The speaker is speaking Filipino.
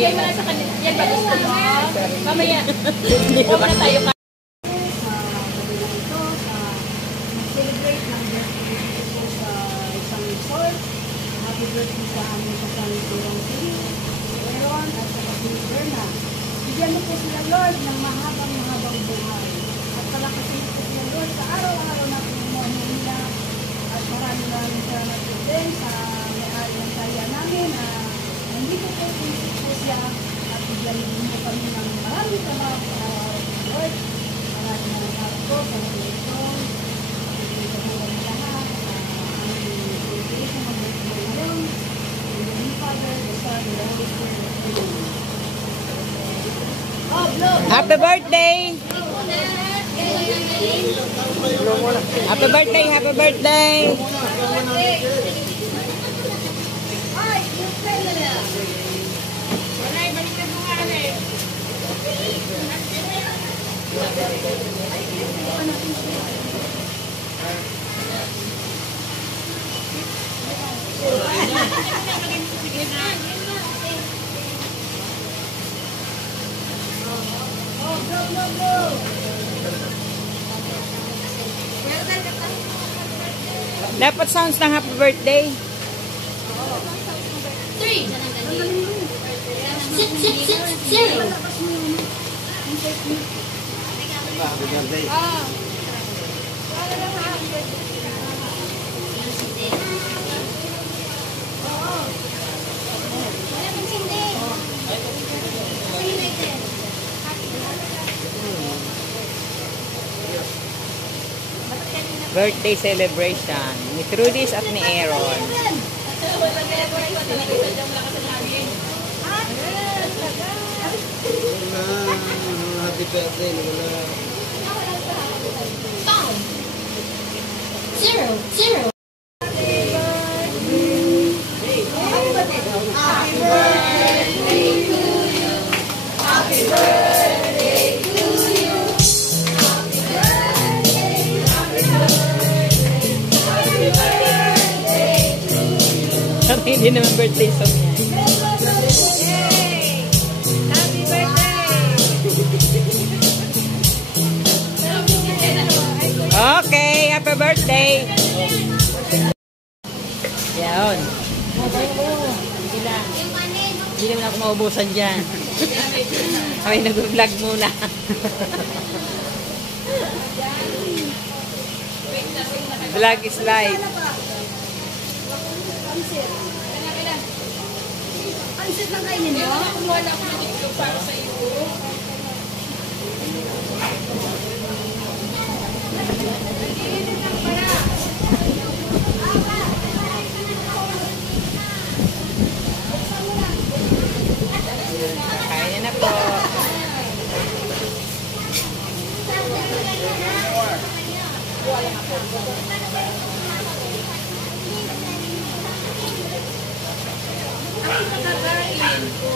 Bigyan mo na sa kanila. Yan ba gusto mo? Mamaya. Huwag na tayo ka. Celebrate ng birthday po sa isang resort. Happy birthday sa amin sa San Turong City. Aaron at sa Kapili Berna. Bigyan mo po sila, Lord, ng mahabang buhay. At palakasin po sila, Lord, sa araw-araw na pinumohin nila. At maraming salamat po din sa may-ari ng kaya namin. Nandito po po siya at bigyan mo kami ng maraming salamat sa Lord. Maraming salamat po sa Lord. Happy birthday! Happy birthday! Happy birthday! Dapat sounds ng happy birthday. 3. 6, 6, 6, 0. Birthday celebration ni Trudis at ni Aaron. Happy birthday, wala. 0, 0. Hindi naman birthday song yan. Happy birthday! Okay, happy birthday! Yan. Hindi naman ako maubusan dyan. Kami nag-vlog muna. Vlog is live. Pansit lang kainin mo? Wala ko ng video para sa iyo. Kain na po. Ako nakakain ko.